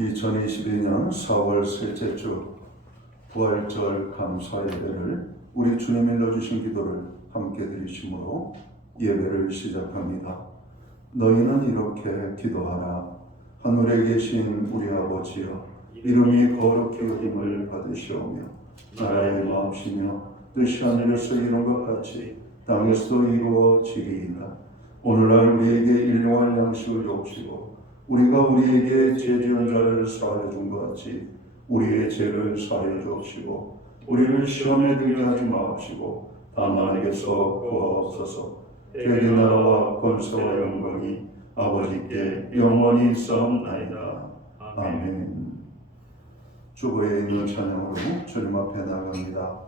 2022년 4월 셋째 주 부활절 감사 예배를 우리 주님이 일러주신 기도를 함께 드리심으로 예배를 시작합니다. 너희는 이렇게 기도하라. 하늘에 계신 우리 아버지여, 이름이 거룩히 여김을 받으시오며 나라의 마음이시며 뜻이 하늘에서 이룬 것 같이 땅에서도 이루어지리이다. 오늘날 우리에게 일용할 양식을 주옵시고 우리가 우리에게 죄 지은 자를 사하여 준 것 같이 우리의 죄를 사하여 주옵시고 우리를 시험에 들게 하지 마옵시고 다만 에게서 구하옵소서. 대리 나라와 권세와 영광이 아버지께 영원히 있사옵나이다. 아멘. 주보에 있는 찬양으로 주님 앞에 나갑니다.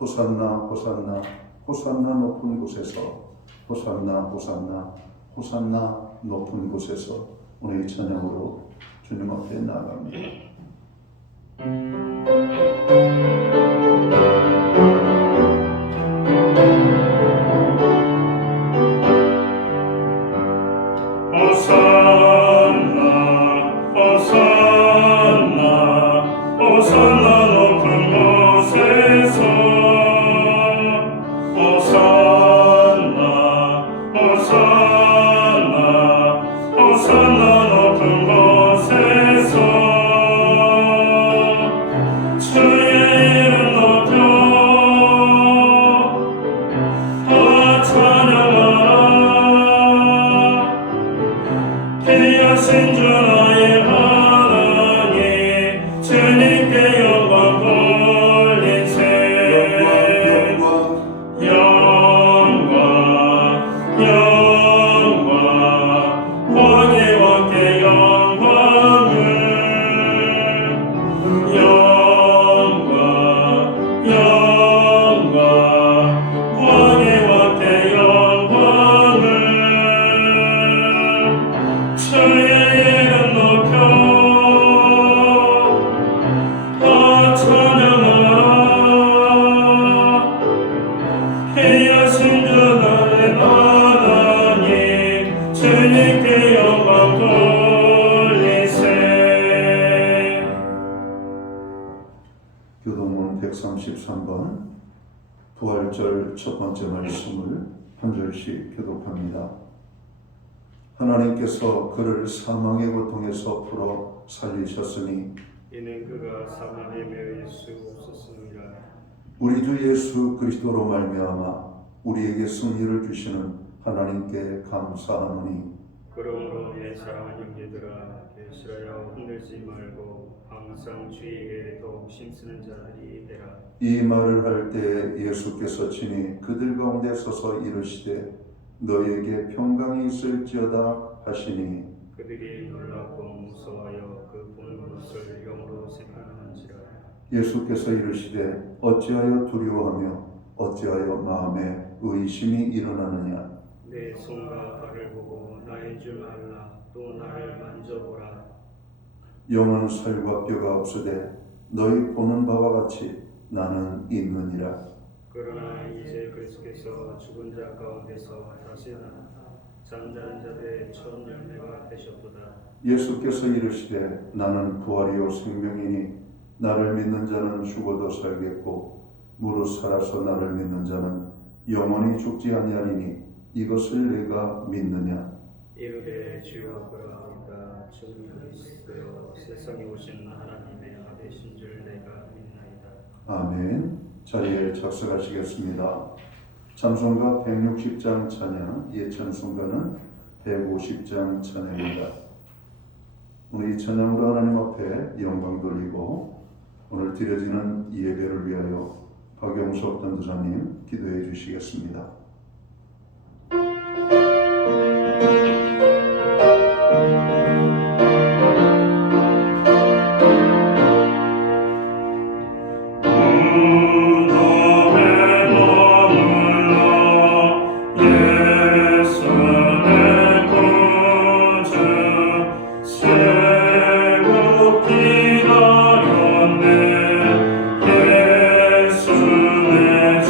호산나 호산나 호산나 높은 곳에서 호산나 호산나 호산나 높은 곳에서 오늘 이 찬양으로 주님 앞에 나아갑니다. 호산나 호산나 호산나 높은 곳에서 호산나 호산나 호산나 높은 곳에서 주의 이름 높여 찬양하라. 귀하신 주 나의 하나님, 주님께 영광 돌리세. 영광 왕의 왕께 영광을. 영광 왕의 왕께 영광을. 주의 이름 높여 찬양하라. 귀하신 주 나의 하나님, 주님께 영광 돌리세. 교도문 133번 부활절 첫 번째 말씀을 한 절씩 교독합니다. 하나님께서 그를 사망의 고통에서 풀어 살리셨으니 이는 그가 사망에 매일 수 없었습니다. 우리 주 예수 그리스도로 말미암아 우리에게 승리를 주시는 하나님께 감사하노니 그러므로 내 사랑하는 형제들아, 결실하여 흔들지 말고 항상 주의에 더욱 힘쓰는 자들이 되라. 이 말을 할 때 예수께서 친히 그들 가운데 서서 이르시되 너에게 평강이 있을지어다 하시니 그들이 놀랍고 무서워하여 그 본 것을 영으로 생각하는지라. 예수께서 이르시되 어찌하여 두려워하며 어찌하여 마음에 의심이 일어나느냐. 내 손과 발을 보고 나의 줄 알라. 또 나를 만져보라. 영은 살과 뼈가 없으되 너희 보는 바와 같이 나는 있느니라. 그러나 이제 그리스도께서 죽은 자 가운데서 다시 나타나 잠자는 자들의 첫 열매가 되셨도다. 예수께서 이르시되 나는 부활이요 생명이니 나를 믿는 자는 죽어도 살겠고 무릇 살아서 나를 믿는 자는 영원히 죽지 아니하리니 이것을 내가 믿느냐. 이르되 주여 그러하오다. 주님 그리스도여 세상에 오신 하나님의 아들이신 줄 내가 믿나이다. 아멘. 자리에 착석하시겠습니다. 찬송가 160장 찬양, 예찬송가는 150장 찬양입니다. 오늘 이 찬양으로 하나님 앞에 영광 돌리고 오늘 드려지는 예배를 위하여 박영석 전도사님 기도해 주시겠습니다. 예수 내 주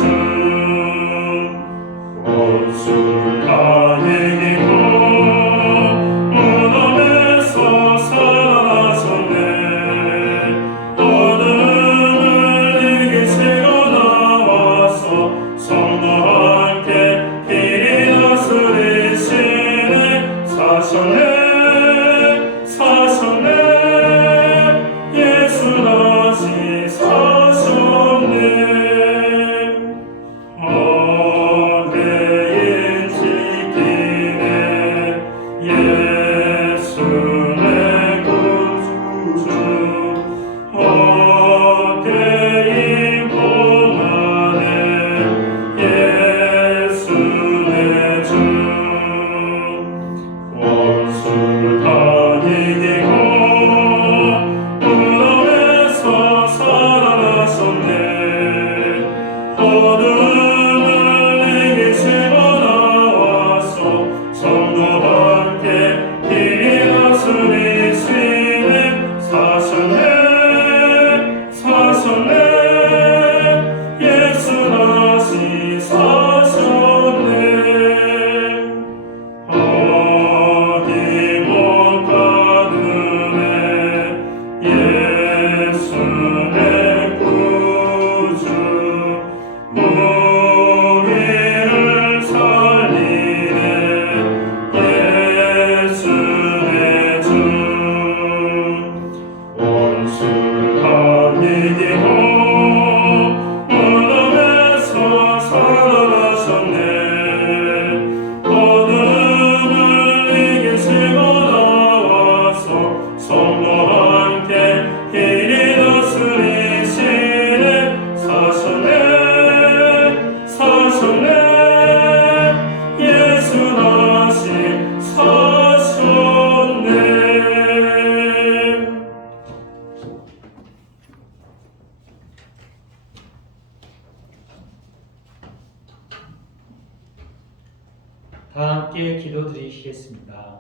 함께 기도드리시겠습니다.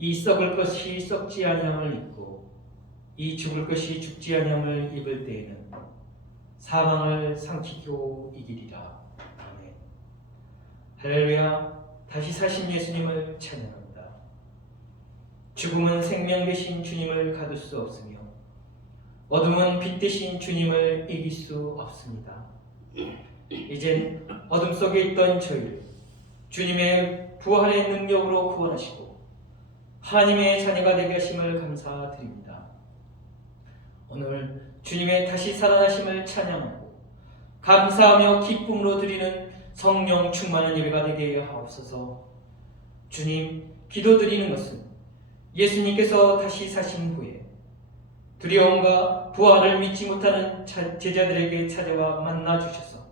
이 썩을 것이 썩지 아니함을 입고 이 죽을 것이 죽지 아니함을 입을 때에는 사망을 삼키고 이기리라. 아멘. 할렐루야. 다시 사신 예수님을 찬양합니다. 죽음은 생명 되신 주님을 가둘 수 없으며 어둠은 빛 되신 주님을 이길 수 없습니다. 이젠 어둠 속에 있던 저희를 주님의 부활의 능력으로 구원하시고 하나님의 자녀가 되게 하심을 감사드립니다. 오늘 주님의 다시 살아나심을 찬양하고 감사하며 기쁨으로 드리는 성령 충만한 예배가 되게 하옵소서. 주님, 기도드리는 것은 예수님께서 다시 사신 후에 두려움과 부활을 믿지 못하는 제자들에게 찾아와 만나 주셔서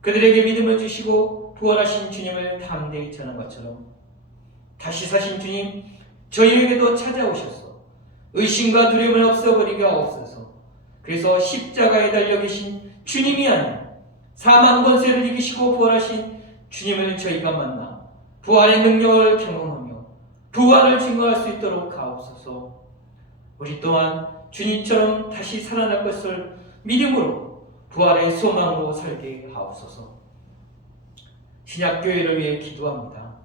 그들에게 믿음을 주시고 부활하신 주님을 담대히 전한 것처럼 다시 사신 주님, 저희에게도 찾아오셔서 의심과 두려움을 없애버리게 하옵소서. 그래서 십자가에 달려 계신 주님이 아닌 사망 권세를 이기시고 부활하신 주님을 저희가 만나 부활의 능력을 경험하며 부활을 증거할 수 있도록 하옵소서. 우리 또한 주님처럼 다시 살아날 것을 믿음으로 부활의 소망으로 살게 하옵소서. 신약교회를 위해 기도합니다.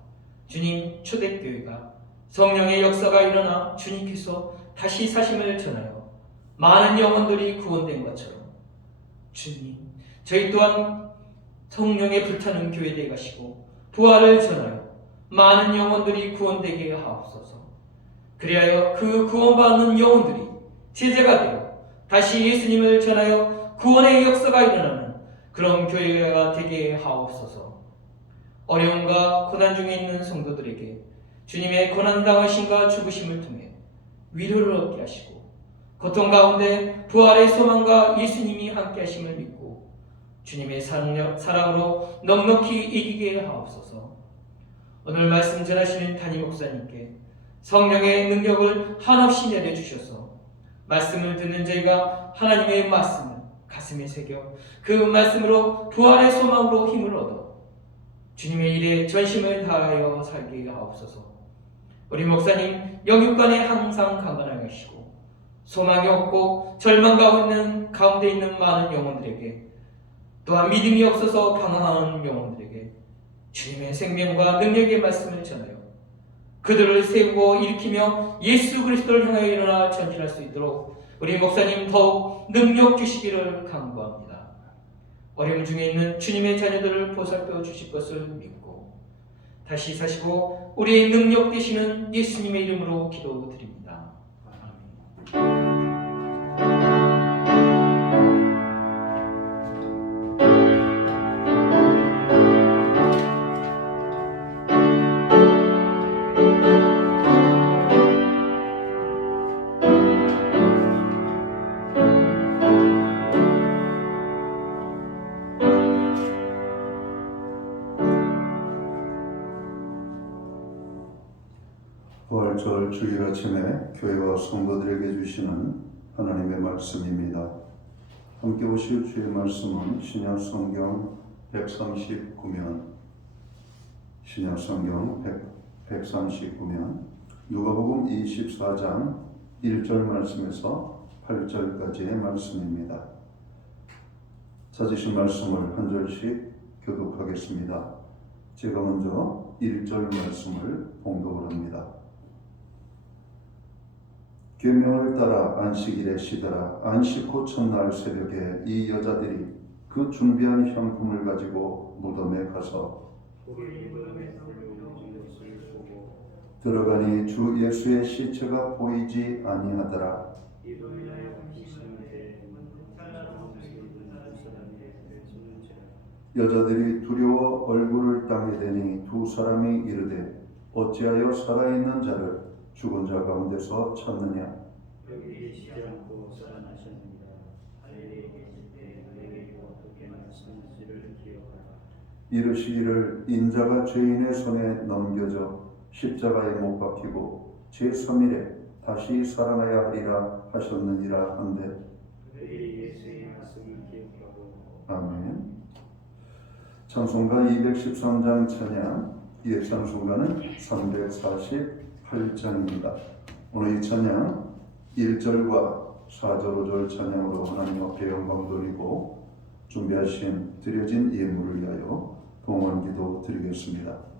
주님, 초대교회가 성령의 역사가 일어나 주님께서 다시 사심을 전하여 많은 영혼들이 구원된 것처럼 주님, 저희 또한 성령의 불타는 교회 되게 하시고 부활을 전하여 많은 영혼들이 구원되게 하옵소서. 그리하여 그 구원받는 영혼들이 제자가 되어 다시 예수님을 전하여 구원의 역사가 일어나는 그런 교회가 되게 하옵소서. 어려움과 고난 중에 있는 성도들에게 주님의 고난당하심과 죽으심을 통해 위로를 얻게 하시고 고통 가운데 부활의 소망과 예수님이 함께 하심을 믿고 주님의 사랑으로 넉넉히 이기게 하옵소서. 오늘 말씀 전하시는 담임 목사님께 성령의 능력을 한없이 내려주셔서 말씀을 듣는 저희가 하나님의 말씀을 가슴에 새겨 그 말씀으로 부활의 소망으로 힘을 얻어 주님의 일에 전심을 다하여 살게 하옵소서. 우리 목사님 영육간에 항상 강건하게 하시고 소망이 없고 절망 가운데 있는 많은 영혼들에게 또한 믿음이 없어서 방황하는 영혼들에게 주님의 생명과 능력의 말씀을 전하여 그들을 세우고 일으키며 예수 그리스도를 향하여 일어나 전진할 수 있도록 우리 목사님 더욱 능력 주시기를 간구합니다. 어려움 중에 있는 주님의 자녀들을 보살펴 주실 것을 믿고 다시 사시고 우리의 능력 되시는 예수님의 이름으로 기도드립니다. 아멘. 부활절 주일 아침에 교회와 성도들에게 주시는 하나님의 말씀입니다. 함께 보실 주의 말씀은 신약성경 139면 누가복음 24장 1절 말씀에서 8절까지의 말씀입니다. 찾으신 말씀을 한 절씩 교독하겠습니다. 제가 먼저 1절 말씀을 봉독을 합니다. 계명을 따라 안식일에 쉬더라. 안식 후 첫날 새벽에 이 여자들이 그 준비한 향품을 가지고 무덤에 가서 들어가니 주 예수의 시체가 보이지 아니하더라. 여자들이 두려워 얼굴을 땅에 대니 두 사람이 이르되 어찌하여 살아있는 자를 죽은 자 가운데서 찾느냐. 여기 계시지 않고 살아나셨습니다. 할례에 계실 때 너희에게 어떻게 말씀하시기를 기억하라. 이르시기를 인자가 죄인의 손에 넘겨져 십자가에 못 박히고 제3일에 다시 살아나야 하리라 하셨느니라 한데 그들이 예수의 말씀을 기억하고 아멘. 찬송가 213장 찬양 예찬송가는 348장입니다. 오늘 이 찬양 1절과 4절 5절 찬양으로 하나님 앞에 영광 돌리고 준비하신 드려진 예물을 위하여 봉헌기도 드리겠습니다.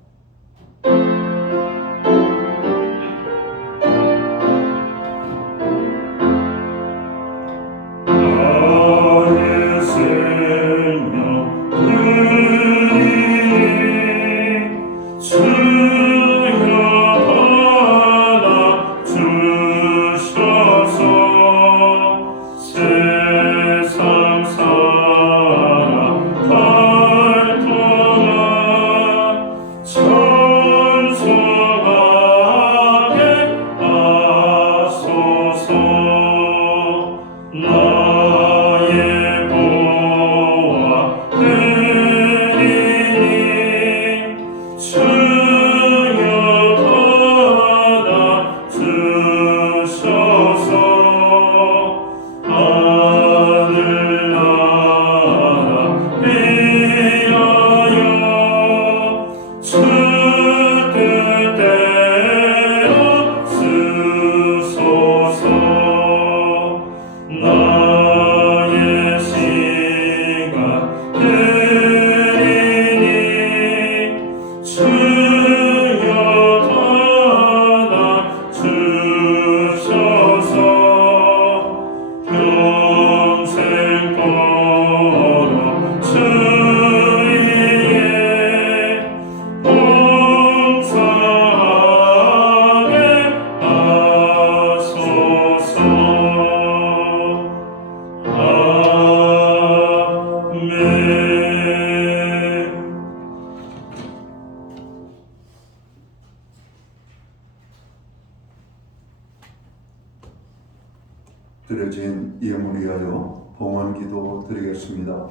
드려진 예물을 위하여 봉헌기도 드리겠습니다.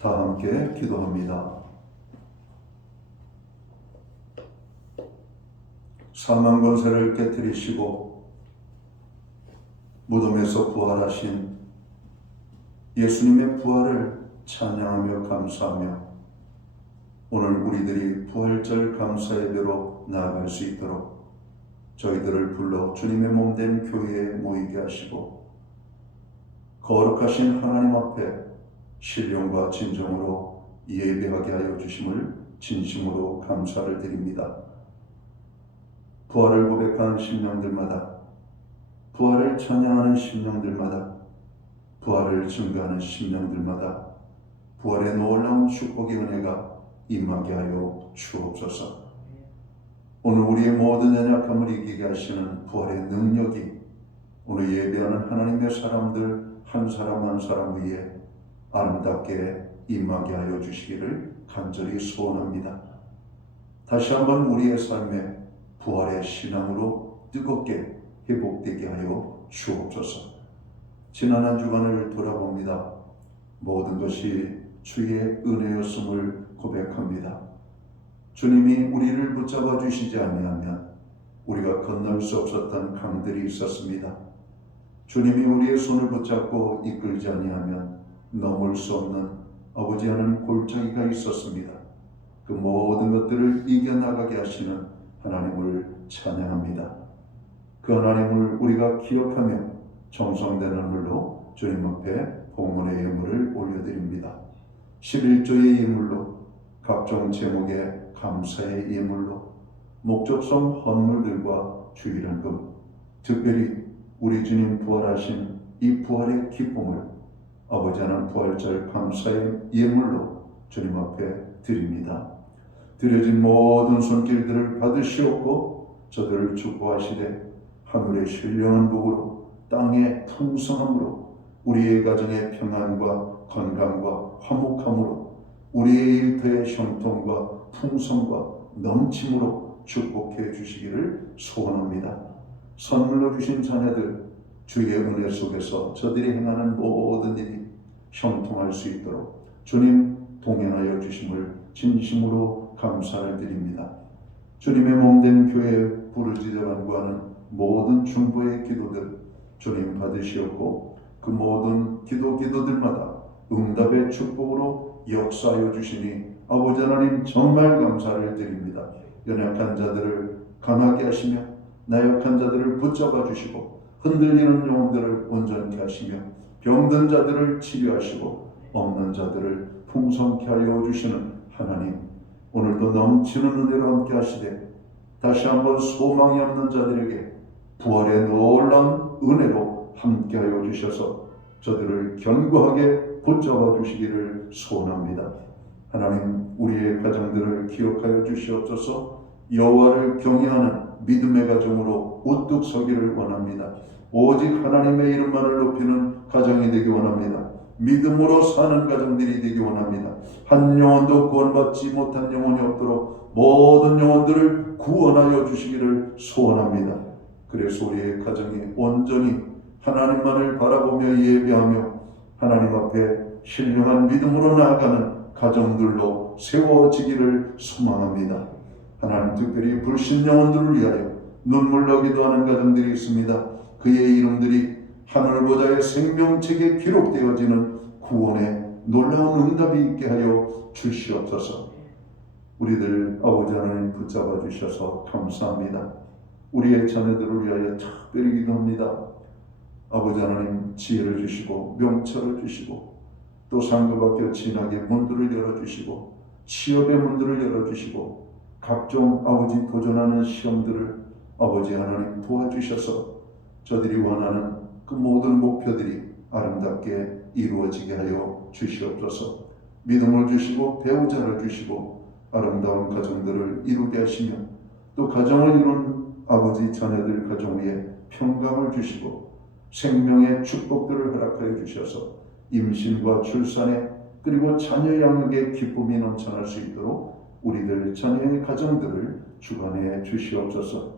다 함께 기도합니다. 사망 권세를 깨뜨리시고 무덤에서 부활하신 예수님의 부활을 찬양하며 감사하며 오늘 우리들이 부활절 감사 예배로 나아갈 수 있도록 저희들을 불러 주님의 몸된 교회에 모이게 하시고 거룩하신 하나님 앞에 신령과 진정으로 예배하게 하여 주심을 진심으로 감사를 드립니다. 부활을 고백하는 심령들마다, 부활을 찬양하는 심령들마다, 부활을 증거하는 심령들마다 부활의 놀라운 축복의 은혜가 임하게 하여 주옵소서. 오늘 우리의 모든 연약함을 이기게 하시는 부활의 능력이 오늘 예배하는 하나님의 사람들 한 사람 한 사람 위에 아름답게 임하게 하여 주시기를 간절히 소원합니다. 다시 한번 우리의 삶에 부활의 신앙으로 뜨겁게 회복되게 하여 주옵소서. 지난 한 주간을 돌아봅니다. 모든 것이 주의 은혜였음을 고백합니다. 주님이 우리를 붙잡아 주시지 아니하면 우리가 건널 수 없었던 강들이 있었습니다. 주님이 우리의 손을 붙잡고 이끌지 아니하면 넘을 수 없는 아버지 하는 골짜기가 있었습니다. 그 모든 것들을 이겨나가게 하시는 하나님을 찬양합니다. 그 하나님을 우리가 기억하며 정성된 눈물로 주님 앞에 봉헌의 예물을 올려드립니다. 11조의 예물로, 각종 제목의 감사의 예물로, 목적성 헌물들과 주일헌금, 특별히 우리 주님 부활하신 이 부활의 기쁨을 아버지 하나님 부활절 감사의 예물로 주님 앞에 드립니다. 드려진 모든 손길들을 받으시옵고 저들을 축복하시되 하늘의 신령한 복으로 땅의 풍성함으로 우리의 가정의 평안과 건강과 화목함으로 우리의 일터의 형통과 풍성과 넘침으로 축복해 주시기를 소원합니다. 선물로 주신 자녀들 주의 은혜 속에서 저들이 행하는 모든 일이 형통할 수 있도록 주님 동행하여 주심을 진심으로 감사를 드립니다. 주님의 몸된 교회에 부르짖어 간구하는 모든 중보의 기도들 주님 받으시었고 그 모든 기도들마다 응답의 축복으로 역사하여 주시니 아버지 하나님 정말 감사를 드립니다. 연약한 자들을 강하게 하시며 나약한 자들을 붙잡아 주시고 흔들리는 영혼들을 온전케 하시며 병든 자들을 치료하시고 없는 자들을 풍성케 하여 주시는 하나님, 오늘도 넘치는 은혜로 함께 하시되 다시 한번 소망이 없는 자들에게 부활의 놀라운 은혜로 함께 하여 주셔서 저들을 견고하게 붙잡아 주시기를 소원합니다. 하나님, 우리의 가정들을 기억하여 주시옵소서. 여호와를 경외하는 믿음의 가정으로 우뚝 서기를 원합니다. 오직 하나님의 이름만을 높이는 가정이 되기 원합니다. 믿음으로 사는 가정들이 되기 원합니다. 한 영혼도 구원받지 못한 영혼이 없도록 모든 영혼들을 구원하여 주시기를 소원합니다. 그래서 우리의 가정이 온전히 하나님만을 바라보며 예배하며 하나님 앞에 신령한 믿음으로 나아가는 가정들로 세워지기를 소망합니다. 하나님, 특별히 불신 영혼들을 위하여 눈물로 기도하는 가정들이 있습니다. 그의 이름들이 하늘보좌의 생명책에 기록되어지는 구원의 놀라운 응답이 있게 하여 주시옵소서. 우리들 아버지 하나님 붙잡아 주셔서 감사합니다. 우리의 자녀들을 위하여 특별히 기도합니다. 아버지 하나님, 지혜를 주시고 명철을 주시고 또 상급학교 진학의 문들을 열어주시고 취업의 문들을 열어주시고 각종 아버지 도전하는 시험들을 아버지 하나님 도와주셔서 저들이 원하는 그 모든 목표들이 아름답게 이루어지게 하여 주시옵소서. 믿음을 주시고 배우자를 주시고 아름다운 가정들을 이루게 하시며 또 가정을 이룬 아버지 자녀들 가정 위에 평강을 주시고 생명의 축복들을 허락하여 주셔서 임신과 출산에 그리고 자녀 양육의 기쁨이 넘쳐날 수 있도록 우리들 자녀의 가정들을 주관해 주시옵소서.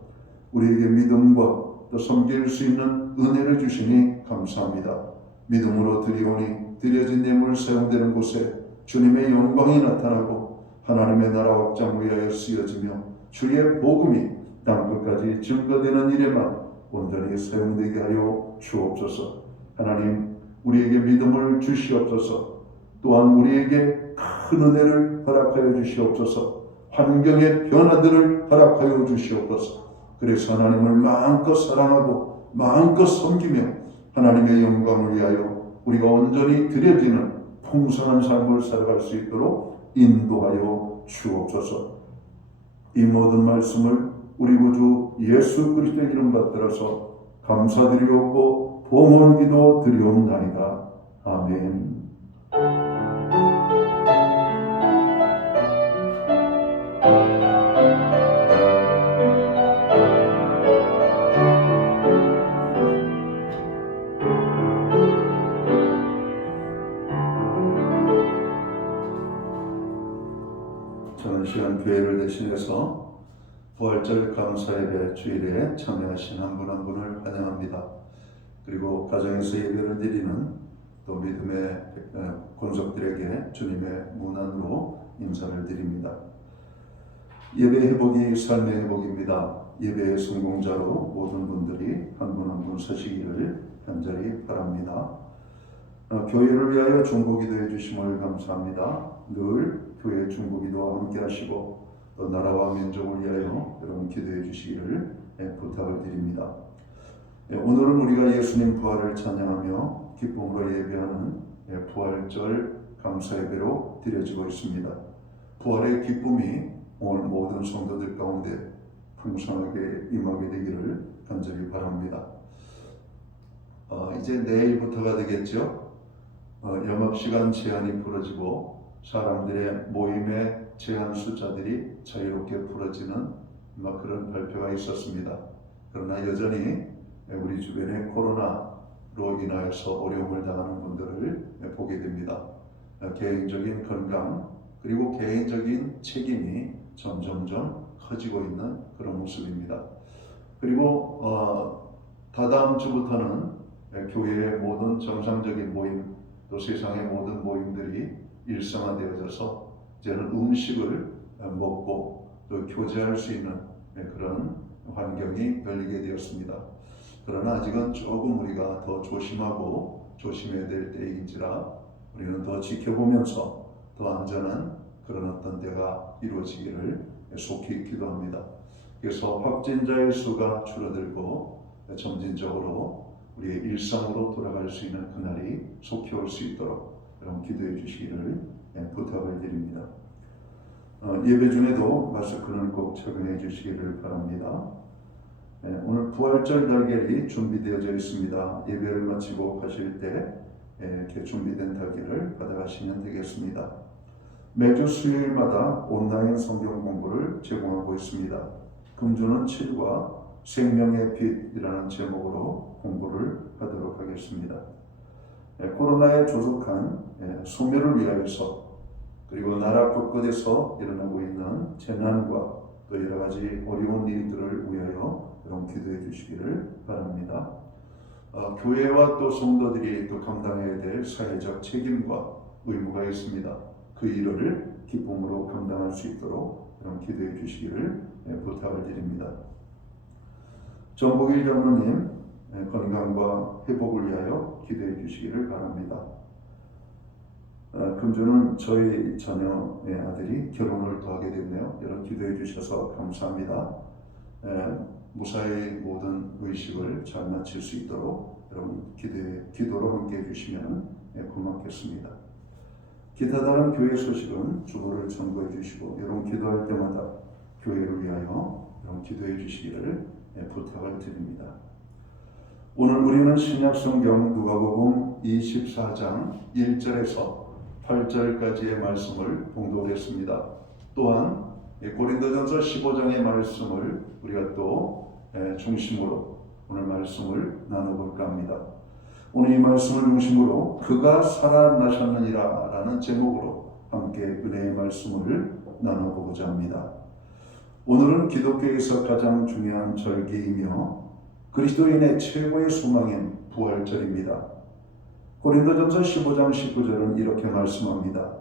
우리에게 믿음과 또 섬길 수 있는 은혜를 주시니 감사합니다. 믿음으로 드리오니 드려진 예물 사용되는 곳에 주님의 영광이 나타나고 하나님의 나라 확장 위하여 쓰여지며 주의 복음이 땅끝까지 증거되는 일에만 온전히 사용되게 하여 주옵소서. 하나님, 우리에게 믿음을 주시옵소서. 또한 우리에게 큰 은혜를 허락하여 주시옵소서. 환경의 변화들을 허락하여 주시옵소서. 그래서 하나님을 마음껏 사랑하고 마음껏 섬기며 하나님의 영광을 위하여 우리가 온전히 드려지는 풍성한 삶을 살아갈 수 있도록 인도하여 주옵소서. 이 모든 말씀을 우리 구주 예수 그리스도의 이름 받들어서 감사드리옵고 봉헌 기도 드리옵나이다. 아멘. 저는 시간 교회를 대신해서 부활절 감사예배 주일에 참여하신 한 분 한 분을 환영합니다. 그리고 가정에서 예배를 드리는 또 믿음의 권속들에게 주님의 문안으로 인사를 드립니다. 예배 회복이 삶의 회복입니다. 예배의 성공자로 모든 분들이 한 분 한 분 서시기를 간절히 바랍니다. 교회를 위하여 중보기도해 주심을 감사합니다. 늘 교회 중보기도와 함께 하시고 또 나라와 민족을 위하여 여러분 기도해 주시기를 부탁을 드립니다. 오늘은 우리가 예수님 부활을 찬양하며 기쁨으로 예배하는 부활절 감사예배로 드려지고 있습니다. 부활의 기쁨이 오늘 모든 성도들 가운데 풍성하게 임하게 되기를 간절히 바랍니다. 이제 내일부터가 되겠죠. 영업시간 제한이 풀어지고 사람들의 모임의 제한 숫자들이 자유롭게 풀어지는 그런 발표가 있었습니다. 그러나 여전히 우리 주변에 코로나로 인하여서 어려움을 당하는 분들을 보게 됩니다. 개인적인 건강 그리고 개인적인 책임이 점점점 커지고 있는 그런 모습입니다. 그리고 다다음 주부터는 교회의 모든 정상적인 모임 또 세상의 모든 모임들이 일상화되어져서 이제는 음식을 먹고 또 교제할 수 있는 그런 환경이 열리게 되었습니다. 그러나 아직은 조금 우리가 더 조심하고 조심해야 될 때인지라 우리는 더 지켜보면서 더 안전한 그런 어떤 때가 이루어지기를 속히 기도합니다. 그래서 확진자의 수가 줄어들고 점진적으로 우리의 일상으로 돌아갈 수 있는 그날이 속히 올 수 있도록 여러분 기도해 주시기를 부탁을 드립니다. 예배 중에도 마스크는 꼭 착용해 주시기를 바랍니다. 오늘 부활절 달걀이 준비되어져 있습니다. 예배를 마치고 가실 때 이렇게 준비된 달걀을 받아가시면 되겠습니다. 매주 수요일마다 온라인 성경 공부를 제공하고 있습니다. 금주는 7과 생명의 빛이라는 제목으로 공부를 하도록 하겠습니다. 코로나에 조속한 소멸을 위하여서 그리고 나라 곳곳에서 일어나고 있는 재난과 또 여러 가지 어려운 일들을 위하여 여러분 기도해 주시기를 바랍니다. 교회와 또 성도들이 또 감당해야 될 사회적 책임과 의무가 있습니다. 그 일을 기쁨으로 감당할 수 있도록 여러분 기도해 주시기를 부탁을 드립니다. 정복일 장로님 건강과 회복을 위하여 기도해 주시기를 바랍니다. 금주는 저희 자녀의 아들이 결혼을 또 하게 됐네요. 여러분 기도해 주셔서 감사합니다. 무사히 모든 의식을 잘 마칠 수 있도록 여러분 기도로 함께 해주시면 고맙겠습니다. 기타 다른 교회 소식은 주보를 참고해 주시고 여러분 기도할 때마다 교회를 위하여 여러분 기도해 주시기를 부탁을 드립니다. 오늘 우리는 신약성경 누가복음 24장 1절에서 8절까지의 말씀을 봉독했습니다. 또한 고린도전서 15장의 말씀을 우리가 또 중심으로 오늘 말씀을 나눠볼까 합니다. 오늘 이 말씀을 중심으로 그가 살아나셨느니라 라는 제목으로 함께 은혜의 말씀을 나눠보고자 합니다. 오늘은 기독교에서 가장 중요한 절기이며 그리스도인의 최고의 소망인 부활절입니다. 고린도전서 15장 19절은 이렇게 말씀합니다.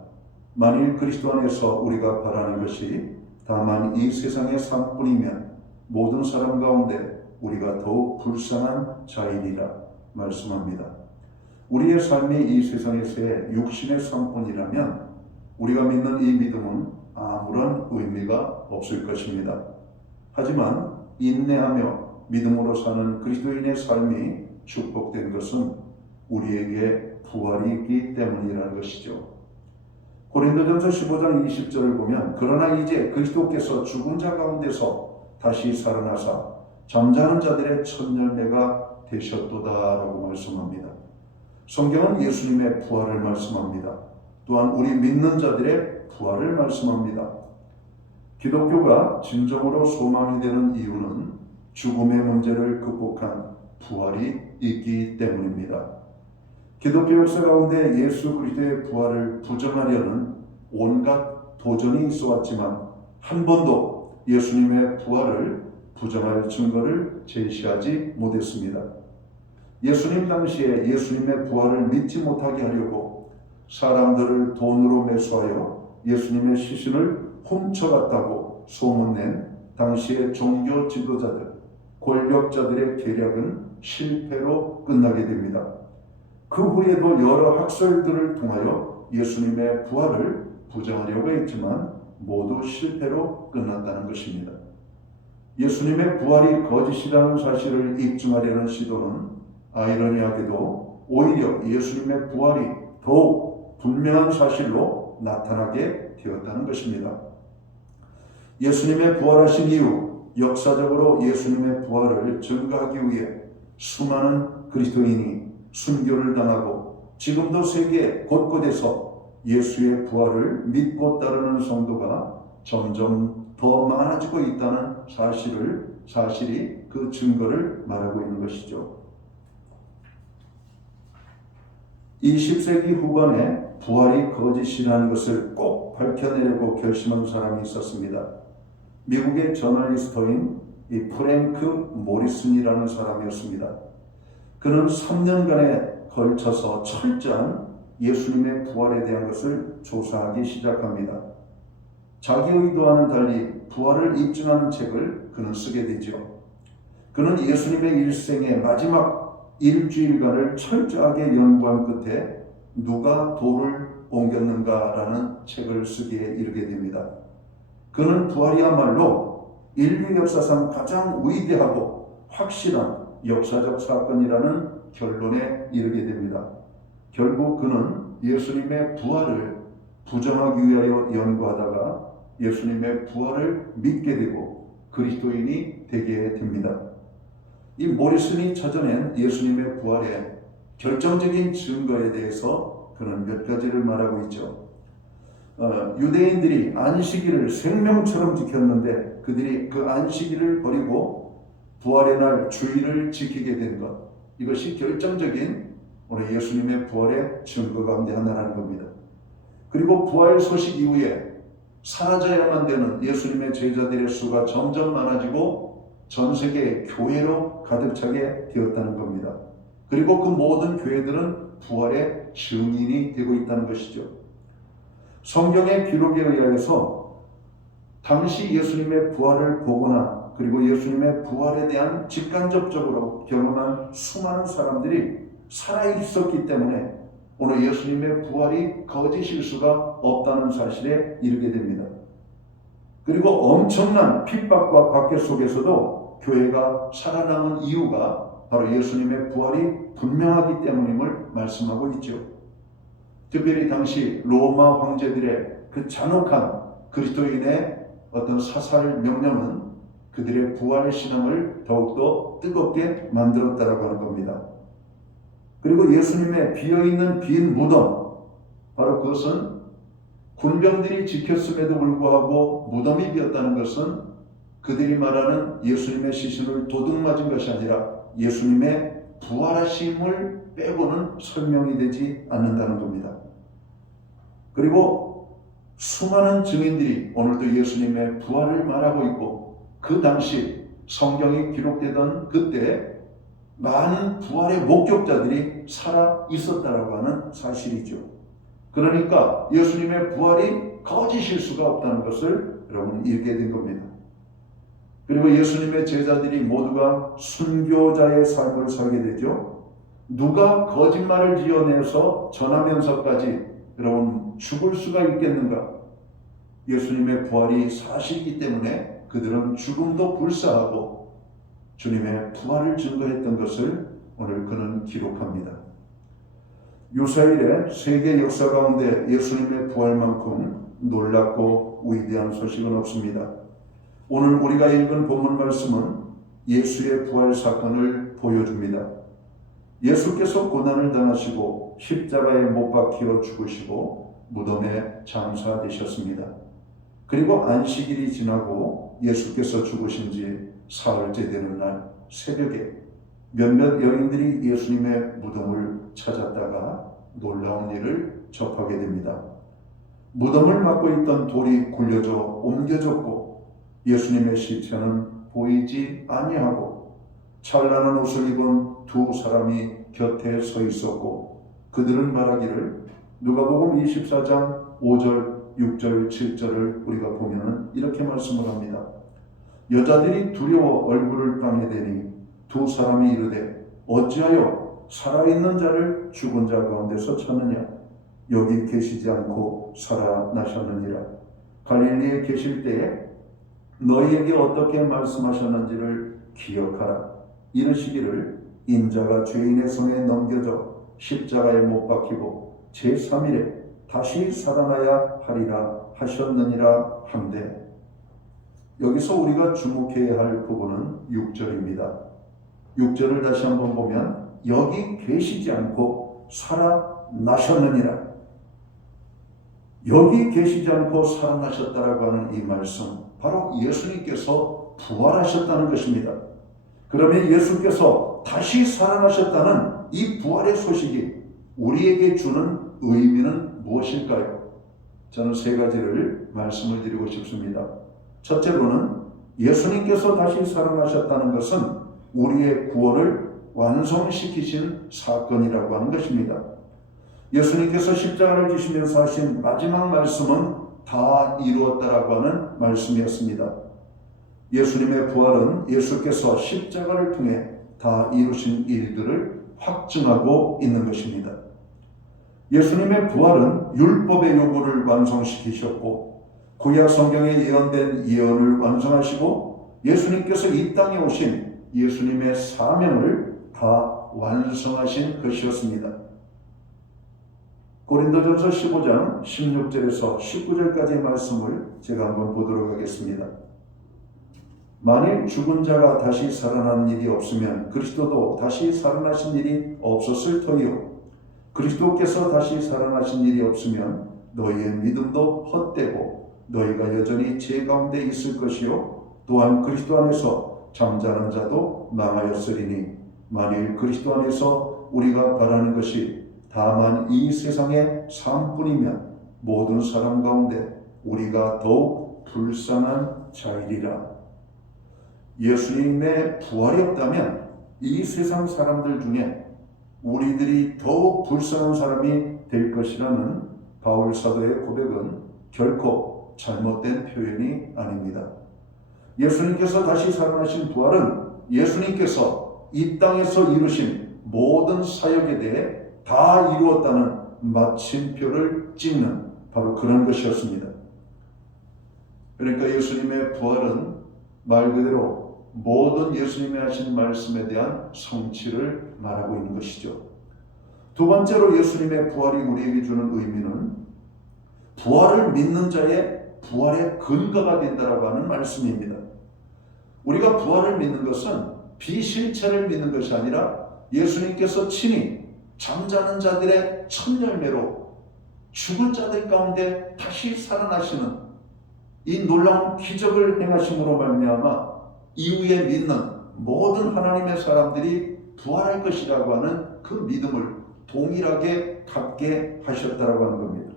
만일 그리스도 안에서 우리가 바라는 것이 다만 이 세상의 삶뿐이면 모든 사람 가운데 우리가 더욱 불쌍한 자이리라 말씀합니다. 우리의 삶이 이 세상에서의 육신의 삶뿐이라면 우리가 믿는 이 믿음은 아무런 의미가 없을 것입니다. 하지만 인내하며 믿음으로 사는 그리스도인의 삶이 축복된 것은 우리에게 부활이 있기 때문이라는 것이죠. 고린도전서 15장 20절을 보면 그러나 이제 그리스도께서 죽은 자 가운데서 다시 살아나사 잠자는 자들의 첫 열매가 되셨도다라고 말씀합니다. 성경은 예수님의 부활을 말씀합니다. 또한 우리 믿는 자들의 부활을 말씀합니다. 기독교가 진정으로 소망이 되는 이유는 죽음의 문제를 극복한 부활이 있기 때문입니다. 기독교 역사 가운데 예수 그리스도의 부활을 부정하려는 온갖 도전이 있어왔지만 한 번도 예수님의 부활을 부정할 증거를 제시하지 못했습니다. 예수님 당시에 예수님의 부활을 믿지 못하게 하려고 사람들을 돈으로 매수하여 예수님의 시신을 훔쳐갔다고 소문낸 당시의 종교 지도자들, 권력자들의 계략은 실패로 끝나게 됩니다. 그 후에도 여러 학설들을 통하여 예수님의 부활을 부정하려고 했지만 모두 실패로 끝났다는 것입니다. 예수님의 부활이 거짓이라는 사실을 입증하려는 시도는 아이러니하게도 오히려 예수님의 부활이 더욱 분명한 사실로 나타나게 되었다는 것입니다. 예수님의 부활하신 이후 역사적으로 예수님의 부활을 증거하기 위해 수많은 그리스도인이 순교를 당하고 지금도 세계 곳곳에서 예수의 부활을 믿고 따르는 성도가 점점 더 많아지고 있다는 사실이 그 증거를 말하고 있는 것이죠. 20세기 후반에 부활이 거짓이라는 것을 꼭 밝혀내려고 결심한 사람이 있었습니다. 미국의 저널리스트인 이 프랭크 모리슨이라는 사람이었습니다. 그는 3년간에 걸쳐서 철저한 예수님의 부활에 대한 것을 조사하기 시작합니다. 자기 의도와는 달리 부활을 입증하는 책을 그는 쓰게 되죠. 그는 예수님의 일생의 마지막 일주일간을 철저하게 연구한 끝에 누가 돌을 옮겼는가라는 책을 쓰기에 이르게 됩니다. 그는 부활이야말로 인류 역사상 가장 위대하고 확실한 역사적 사건이라는 결론에 이르게 됩니다. 결국 그는 예수님의 부활을 부정하기 위하여 연구하다가 예수님의 부활을 믿게 되고 그리스도인이 되게 됩니다. 이 모리슨이 찾아낸 예수님의 부활의 결정적인 증거에 대해서 그는 몇 가지를 말하고 있죠. 유대인들이 안식일을 생명처럼 지켰는데 그들이 그 안식일을 버리고 부활의 날 주일을 지키게 된 것, 이것이 결정적인 오늘 예수님의 부활의 증거 가운데 하나라는 겁니다. 그리고 부활 소식 이후에 사라져야만 되는 예수님의 제자들의 수가 점점 많아지고 전 세계 교회로 가득 차게 되었다는 겁니다. 그리고 그 모든 교회들은 부활의 증인이 되고 있다는 것이죠. 성경의 기록에 의하여서 당시 예수님의 부활을 보거나 그리고 예수님의 부활에 대한 직간접적으로 경험한 수많은 사람들이 살아있었기 때문에 오늘 예수님의 부활이 거짓일 수가 없다는 사실에 이르게 됩니다. 그리고 엄청난 핍박과 박해 속에서도 교회가 살아남은 이유가 바로 예수님의 부활이 분명하기 때문임을 말씀하고 있죠. 특별히 당시 로마 황제들의 그 잔혹한 그리스도인의 어떤 사살 명령은 그들의 부활 신앙을 더욱더 뜨겁게 만들었다라고 하는 겁니다. 그리고 예수님의 비어있는 빈 무덤, 바로 그것은 군병들이 지켰음에도 불구하고 무덤이 비었다는 것은 그들이 말하는 예수님의 시신을 도둑맞은 것이 아니라 예수님의 부활하심을 빼고는 설명이 되지 않는다는 겁니다. 그리고 수많은 증인들이 오늘도 예수님의 부활을 말하고 있고 그 당시 성경이 기록되던 그때 많은 부활의 목격자들이 살아 있었다라고 하는 사실이죠. 그러니까 예수님의 부활이 거짓일 수가 없다는 것을 여러분 읽게 된 겁니다. 그리고 예수님의 제자들이 모두가 순교자의 삶을 살게 되죠. 누가 거짓말을 지어내서 전하면서까지 여러분 죽을 수가 있겠는가? 예수님의 부활이 사실이기 때문에 그들은 죽음도 불사하고 주님의 부활을 증거했던 것을 오늘 그는 기록합니다. 유사일의 세계 역사 가운데 예수님의 부활만큼 놀랍고 위대한 소식은 없습니다. 오늘 우리가 읽은 본문 말씀은 예수의 부활 사건을 보여줍니다. 예수께서 고난을 당하시고 십자가에 못 박혀 죽으시고 무덤에 장사되셨습니다. 그리고 안식일이 지나고 예수께서 죽으신 지 사흘째 되는 날 새벽에 몇몇 여인들이 예수님의 무덤을 찾았다가 놀라운 일을 접하게 됩니다. 무덤을 막고 있던 돌이 굴려져 옮겨졌고 예수님의 시체는 보이지 아니하고 찬란한 옷을 입은 두 사람이 곁에 서 있었고 그들은 말하기를 누가복음 24장 5절, 6절, 7절을 우리가 보면 이렇게 말씀을 합니다. 여자들이 두려워 얼굴을 땅에 대니 두 사람이 이르되 어찌하여 살아있는 자를 죽은 자 가운데서 찾느냐? 여기 계시지 않고 살아나셨느니라. 갈릴리에 계실 때에 너희에게 어떻게 말씀하셨는지를 기억하라. 이르시기를 인자가 죄인의 손에 넘겨져 십자가에 못 박히고 제3일에 다시 살아나야 하리라 하셨느니라 한데 여기서 우리가 주목해야 할 부분은 6절입니다. 6절을 다시 한번 보면 여기 계시지 않고 살아나셨느니라. 여기 계시지 않고 살아나셨다라고 하는 이 말씀, 바로 예수님께서 부활하셨다는 것입니다. 그러면 예수께서 다시 살아나셨다는 이 부활의 소식이 우리에게 주는 의미는 무엇일까요? 저는 세 가지를 말씀을 드리고 싶습니다. 첫째로는 예수님께서 다시 살아나셨다는 것은 우리의 구원을 완성시키신 사건이라고 하는 것입니다. 예수님께서 십자가를 지시면서 하신 마지막 말씀은 다 이루었다라고 하는 말씀이었습니다. 예수님의 부활은 예수께서 십자가를 통해 다 이루신 일들을 확증하고 있는 것입니다. 예수님의 부활은 율법의 요구를 완성시키셨고 구약 성경에 예언된 예언을 완성하시고 예수님께서 이 땅에 오신 예수님의 사명을 다 완성하신 것이었습니다. 고린도전서 15장 16절에서 19절까지의 말씀을 제가 한번 보도록 하겠습니다. 만일 죽은 자가 다시 살아난 일이 없으면 그리스도도 다시 살아나신 일이 없었을 터이요. 그리스도께서 다시 살아나신 일이 없으면 너희의 믿음도 헛되고 너희가 여전히 죄 가운데 있을 것이요. 또한 그리스도 안에서 잠자는 자도 망하였으리니 만일 그리스도 안에서 우리가 바라는 것이 다만 이 세상의 삶뿐이면 모든 사람 가운데 우리가 더욱 불쌍한 자이리라. 예수님의 부활이 없다면 이 세상 사람들 중에 우리들이 더욱 불쌍한 사람이 될 것이라는 바울 사도의 고백은 결코 잘못된 표현이 아닙니다. 예수님께서 다시 살아나신 부활은 예수님께서 이 땅에서 이루신 모든 사역에 대해 다 이루었다는 마침표를 찍는 바로 그런 것이었습니다. 그러니까 예수님의 부활은 말 그대로 모든 예수님이 하신 말씀에 대한 성취를 말하고 있는 것이죠. 두 번째로 예수님의 부활이 우리에게 주는 의미는 부활을 믿는 자의 부활의 근거가 된다라고 하는 말씀입니다. 우리가 부활을 믿는 것은 비실체를 믿는 것이 아니라 예수님께서 친히 잠자는 자들의 첫 열매로 죽은 자들 가운데 다시 살아나시는 이 놀라운 기적을 행하심으로 말미암아 이후에 믿는 모든 하나님의 사람들이 부활할 것이라고 하는 그 믿음을 동일하게 갖게 하셨다라고 하는 겁니다.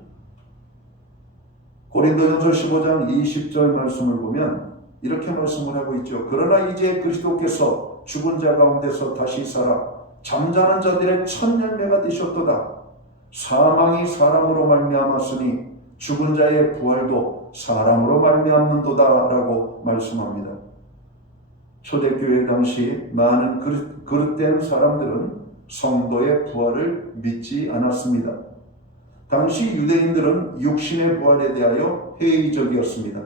고린도전서 15장 20절 말씀을 보면 이렇게 말씀을 하고 있죠. 그러나 이제 그리스도께서 죽은 자 가운데서 다시 살아 잠자는 자들의 첫 열매가 되셨도다. 사망이 사람으로 말미암았으니 죽은 자의 부활도 사람으로 말미암는도다라고 말씀합니다. 초대교회 당시 많은 그릇된 사람들은 성도의 부활을 믿지 않았습니다. 당시 유대인들은 육신의 부활에 대하여 회의적이었습니다.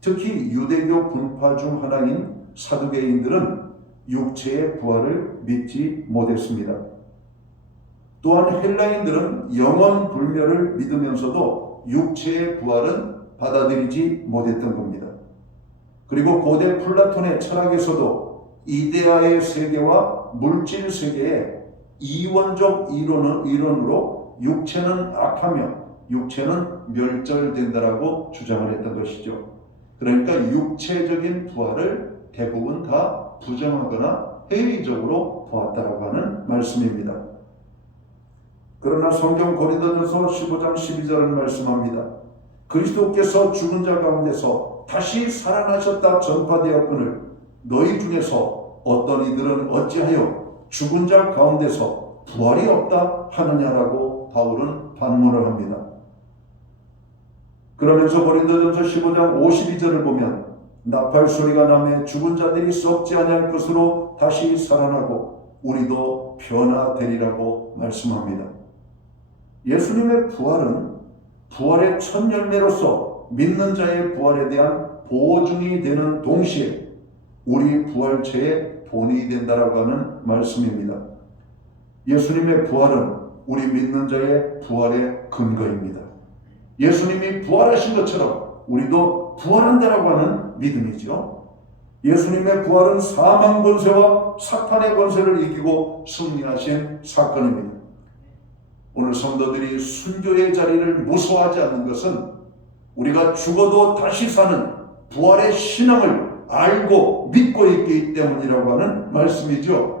특히 유대교 분파 중 하나인 사두개인들은 육체의 부활을 믿지 못했습니다. 또한 헬라인들은 영원 불멸을 믿으면서도 육체의 부활은 받아들이지 못했던 겁니다. 그리고 고대 플라톤의 철학에서도 이데아의 세계와 물질 세계의 이원적 이론으로 육체는 악하며 육체는 멸절된다라고 주장을 했던 것이죠. 그러니까 육체적인 부활을 대부분 다 부정하거나 회의적으로 보았다라고 하는 말씀입니다. 그러나 성경 고린도전서 15장 12절은 말씀합니다. 그리스도께서 죽은 자 가운데서 다시 살아나셨다 전파되었거늘 너희 중에서 어떤 이들은 어찌하여 죽은 자 가운데서 부활이 없다 하느냐라고 바울은 반문을 합니다. 그러면서 고린도전서 15장 52절을 보면 나팔 소리가 나매 죽은 자들이 썩지 아니할 것으로 다시 살아나고 우리도 변화되리라고 말씀합니다. 예수님의 부활은 부활의 첫 열매로서 믿는 자의 부활에 대한 보증이 되는 동시에 우리 부활체의 본이 된다라고 하는 말씀입니다. 예수님의 부활은 우리 믿는 자의 부활의 근거입니다. 예수님이 부활하신 것처럼 우리도 부활한다라고 하는 믿음이죠. 예수님의 부활은 사망 권세와 사탄의 권세를 이기고 승리하신 사건입니다. 오늘 성도들이 순교의 자리를 무서워하지 않는 것은 우리가 죽어도 다시 사는 부활의 신앙을 알고 믿고 있기 때문이라고 하는 말씀이죠.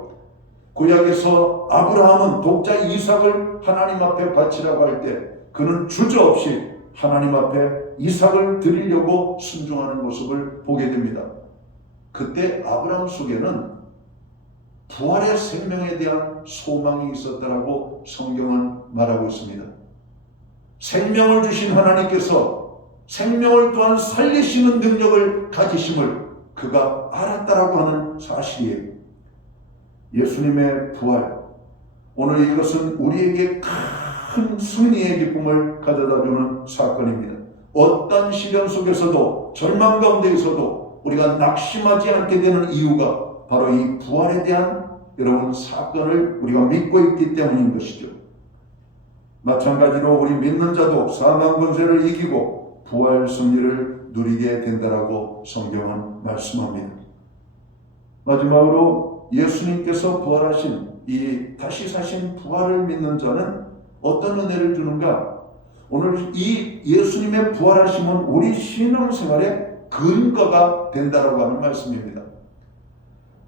구약에서 아브라함은 독자 이삭을 하나님 앞에 바치라고 할 때 그는 주저없이 하나님 앞에 이삭을 드리려고 순종하는 모습을 보게 됩니다. 그때 아브라함 속에는 부활의 생명에 대한 소망이 있었다라고 성경은 말하고 있습니다. 생명을 주신 하나님께서 생명을 또한 살리시는 능력을 가지심을 그가 알았다라고 하는 사실이에요. 예수님의 부활, 오늘 이것은 우리에게 큰 승리의 기쁨을 가져다주는 사건입니다. 어떤 시련 속에서도 절망 가운데에서도 우리가 낙심하지 않게 되는 이유가 바로 이 부활에 대한 여러분 사건을 우리가 믿고 있기 때문인 것이죠. 마찬가지로 우리 믿는 자도 사망 권세를 이기고 부활 승리를 누리게 된다라고 성경은 말씀합니다. 마지막으로 예수님께서 부활하신 이 다시 사신 부활을 믿는 자는 어떤 은혜를 주는가? 오늘 이 예수님의 부활하심은 우리 신앙생활의 근거가 된다라고 하는 말씀입니다.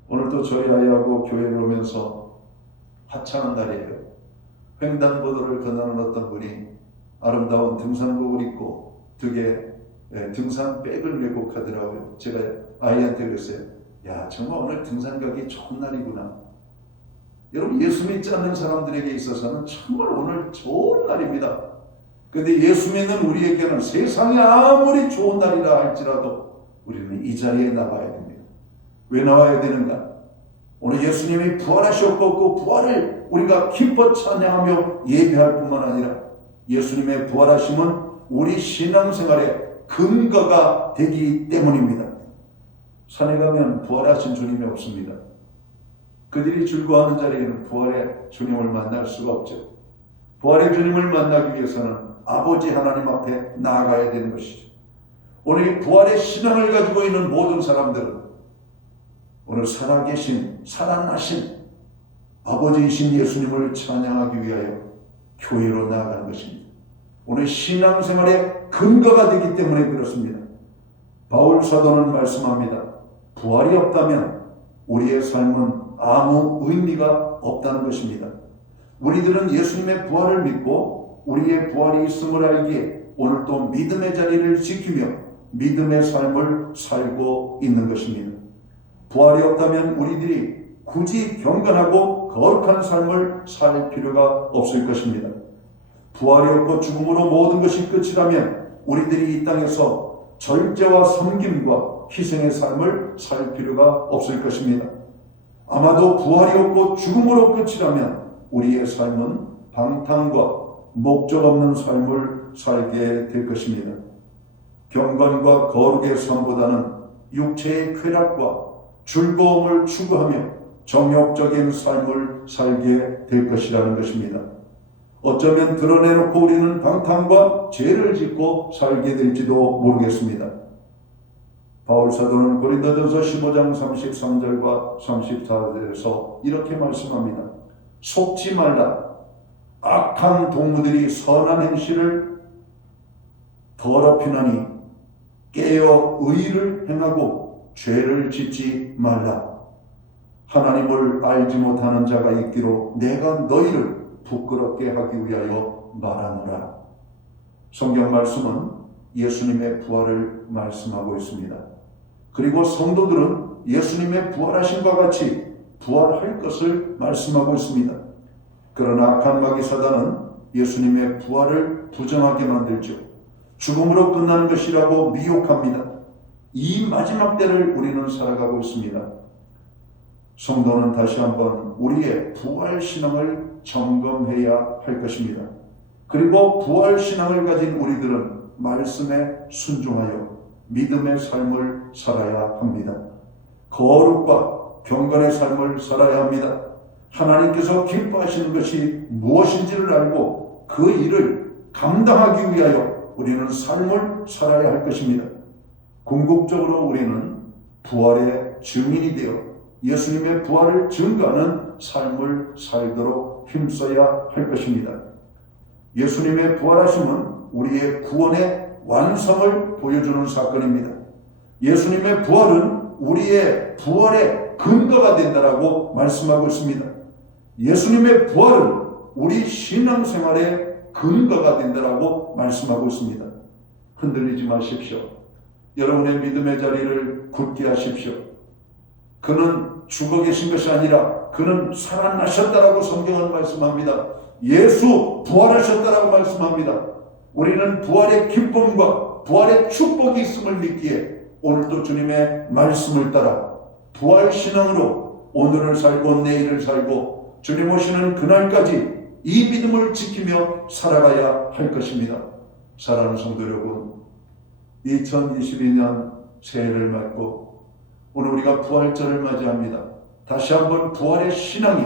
오늘도 저희 아이하고 교회를 오면서 하찮은 날이에요. 횡단보도를 건너는 어떤 분이 아름다운 등산복을 입고 등에 등산백을 메고 가더라고요. 제가 아이한테 그랬어요. 야, 정말 오늘 등산 가기 좋은 날이구나. 여러분, 예수 믿지 않는 사람들에게 있어서는 정말 오늘 좋은 날입니다. 그런데 예수 믿는 우리에게는 세상이 아무리 좋은 날이라 할지라도 우리는 이 자리에 나와야 됩니다. 왜 나와야 되는가? 오늘 예수님이 부활하셨고 그 부활을 우리가 기뻐 찬양하며 예배할 뿐만 아니라 예수님의 부활하심은 우리 신앙생활의 근거가 되기 때문입니다. 산에 가면 부활하신 주님이 없습니다. 그들이 즐거워하는 자리에는 부활의 주님을 만날 수가 없죠. 부활의 주님을 만나기 위해서는 아버지 하나님 앞에 나아가야 되는 것이죠. 오늘 이 부활의 신앙을 가지고 있는 모든 사람들은 오늘 살아계신 살아나신 아버지이신 예수님을 찬양하기 위하여 교회로 나아가는 것입니다. 오늘 신앙생활의 근거가 되기 때문에 그렇습니다. 바울 사도는 말씀합니다. 부활이 없다면 우리의 삶은 아무 의미가 없다는 것입니다. 우리들은 예수님의 부활을 믿고 우리의 부활이 있음을 알기에 오늘 또 믿음의 자리를 지키며 믿음의 삶을 살고 있는 것입니다. 부활이 없다면 우리들이 굳이 경건하고 거룩한 삶을 살 필요가 없을 것입니다. 부활이 없고 죽음으로 모든 것이 끝이라면 우리들이 이 땅에서 절제와 섬김과 희생의 삶을 살 필요가 없을 것입니다. 아마도 부활이 없고 죽음으로 끝이라면 우리의 삶은 방탕과 목적 없는 삶을 살게 될 것입니다. 경건과 거룩의 삶보다는 육체의 쾌락과 즐거움을 추구하며 정욕적인 삶을 살게 될 것이라는 것입니다. 어쩌면 드러내놓고 우리는 방탕과 죄를 짓고 살게 될지도 모르겠습니다. 바울 사도는 고린도전서 15장 33절과 34절에서 이렇게 말씀합니다. 속지 말라. 악한 동무들이 선한 행실을 더럽히나니 깨어 의를 행하고 죄를 짓지 말라. 하나님을 알지 못하는 자가 있기로 내가 너희를 부끄럽게 하기 위하여 말하노라. 성경 말씀은 예수님의 부활을 말씀하고 있습니다. 그리고 성도들은 예수님의 부활하심과 같이 부활할 것을 말씀하고 있습니다. 그러나 악한 마귀 사단은 예수님의 부활을 부정하게 만들죠. 죽음으로 끝나는 것이라고 미혹합니다. 이 마지막 때를 우리는 살아가고 있습니다. 성도는 다시 한번 우리의 부활 신앙을 점검해야 할 것입니다. 그리고 부활 신앙을 가진 우리들은 말씀에 순종하여 믿음의 삶을 살아야 합니다. 거룩과 경건의 삶을 살아야 합니다. 하나님께서 기뻐하시는 것이 무엇인지를 알고 그 일을 감당하기 위하여 우리는 삶을 살아야 할 것입니다. 궁극적으로 우리는 부활의 증인이 되어 예수님의 부활을 증거하는 삶을 살도록 힘써야 할 것입니다. 예수님의 부활하심은 우리의 구원의 완성을 보여주는 사건입니다. 예수님의 부활은 우리의 부활의 근거가 된다라고 말씀하고 있습니다. 예수님의 부활은 우리 신앙생활의 근거가 된다라고 말씀하고 있습니다. 흔들리지 마십시오. 여러분의 믿음의 자리를 굳게 하십시오. 그는 죽어 계신 것이 아니라 그는 살아나셨다라고 성경은 말씀합니다. 예수 부활하셨다라고 말씀합니다. 우리는 부활의 기쁨과 부활의 축복이 있음을 믿기에 오늘도 주님의 말씀을 따라 부활 신앙으로 오늘을 살고 내일을 살고 주님 오시는 그날까지 이 믿음을 지키며 살아가야 할 것입니다. 사랑하는 성도 여러분, 2022년 새해를 맞고 오늘 우리가 부활절을 맞이합니다. 다시 한번 부활의 신앙이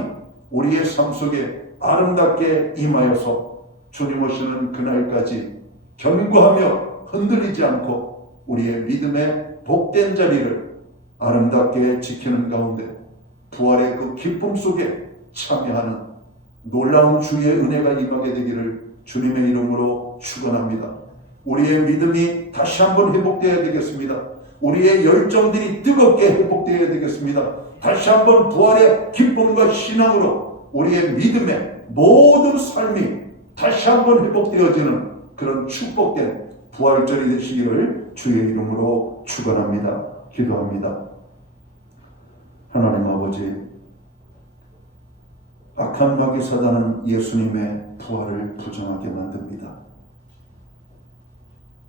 우리의 삶 속에 아름답게 임하여서 주님 오시는 그날까지 견고하며 흔들리지 않고 우리의 믿음의 복된 자리를 아름답게 지키는 가운데 부활의 그 기쁨 속에 참여하는 놀라운 주의 은혜가 임하게 되기를 주님의 이름으로 축원합니다. 우리의 믿음이 다시 한번 회복되어야 되겠습니다. 우리의 열정들이 뜨겁게 회복되어야 되겠습니다. 다시 한번 부활의 기쁨과 신앙으로 우리의 믿음의 모든 삶이 다시 한번 회복되어지는 그런 축복된 부활절이 되시기를 주의 이름으로 축원합니다. 기도합니다. 하나님 아버지, 악한 마귀 사단은 예수님의 부활을 부정하게 만듭니다.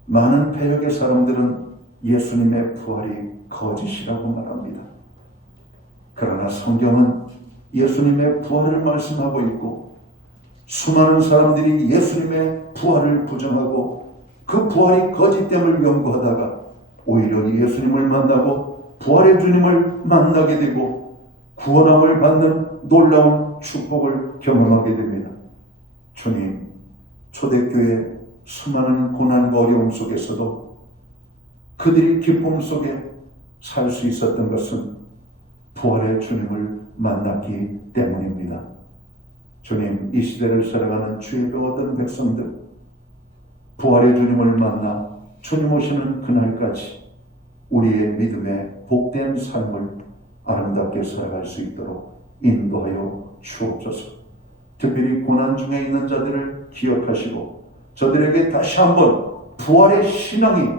많은 패역의 사람들은 예수님의 부활이 거짓이라고 말합니다. 그러나 성경은 예수님의 부활을 말씀하고 있고 수많은 사람들이 예수님의 부활을 부정하고 그 부활이 거짓됨을 연구하다가 오히려 예수님을 만나고 부활의 주님을 만나게 되고 구원함을 받는 놀라운 축복을 경험하게 됩니다. 주님, 초대교회 수많은 고난과 어려움 속에서도 그들이 기쁨 속에 살 수 있었던 것은 부활의 주님을 만났기 때문입니다. 주님, 이 시대를 살아가는 주의 병얻은 백성들, 부활의 주님을 만나 주님 오시는 그날까지 우리의 믿음의 복된 삶을 아름답게 살아갈 수 있도록 인도하여 주옵소서. 특별히 고난 중에 있는 자들을 기억하시고 저들에게 다시 한번 부활의 신앙이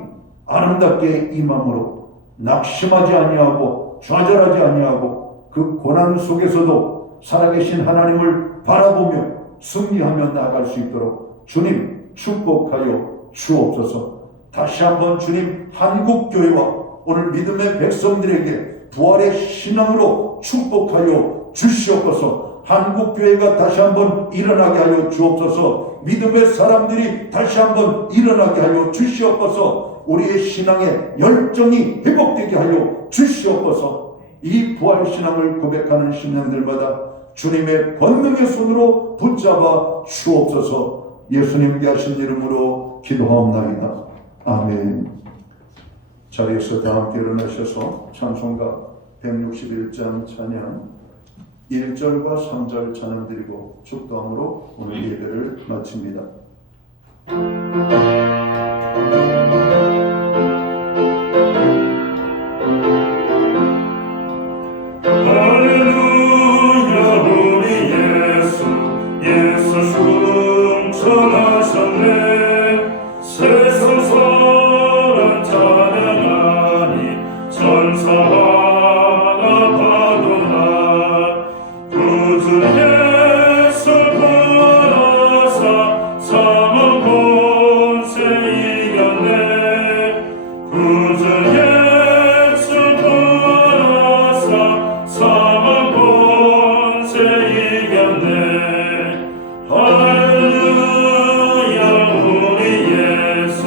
아름답게 임함으로 낙심하지 아니하고 좌절하지 아니하고 그 고난 속에서도 살아계신 하나님을 바라보며 승리하며 나아갈 수 있도록 주님 축복하여 주옵소서. 다시 한번 주님, 한국교회와 오늘 믿음의 백성들에게 부활의 신앙으로 축복하여 주시옵소서. 한국교회가 다시 한번 일어나게 하여 주옵소서. 믿음의 사람들이 다시 한번 일어나게 하여 주시옵소서. 우리의 신앙의 열정이 회복되게 하여 주시옵소서. 이 부활신앙을 고백하는 신령들마다 주님의 권능의 손으로 붙잡아 주옵소서. 예수님께 하신 이름으로 기도하옵나이다. 아멘. 자리에서 다 함께 일어나셔서 찬송가 161장 찬양 1절과 3절 찬양 드리고 축도함으로 오늘 예배를 마칩니다. 할렐루야, 우리 예수 승천하셨네. 세상 사람 찬양하니 천사가 파도나 구주 예수 부활하사 사망 권세 이겼네. 구주 예수 부활하사 사망 권세 이겼네. 할렐루야, 우리 예수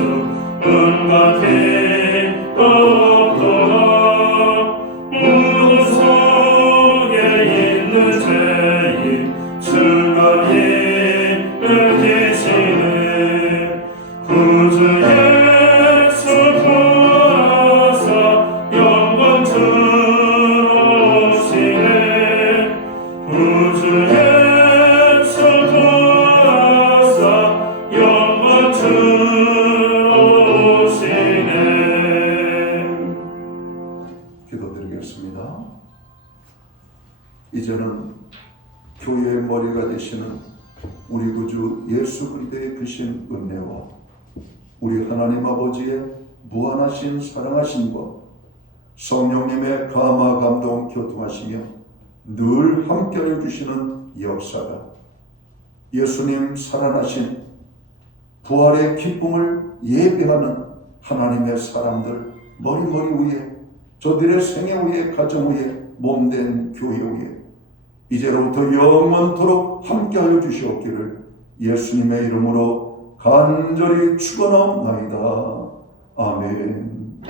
은과 피가 없도다. 무덤 속에 있는 죄인 주가 이를 계시네. 구주 예수 부활하사 영광 들어오시네. 구주 예수 부활하사 영광 들어오시네. 기도드리겠습니다. 이제는 교회의 머리가 되시는 우리 구주 예수 그리스도의 크신 은혜와 우리 하나님 아버지의 무한하신 사랑하심과 성령님의 감화 감동 교통하시며 늘 함께하여 주시는 역사가 예수님 살아나신 부활의 기쁨을 예배하는 하나님의 사람들 머리머리 위에 저들의 생애 위에 가정 위에 몸된 교회 위에 이제로부터 영원토록 함께하여 주시옵기를 예수님의 이름으로 간절히 축원하옵나이다. 아멘.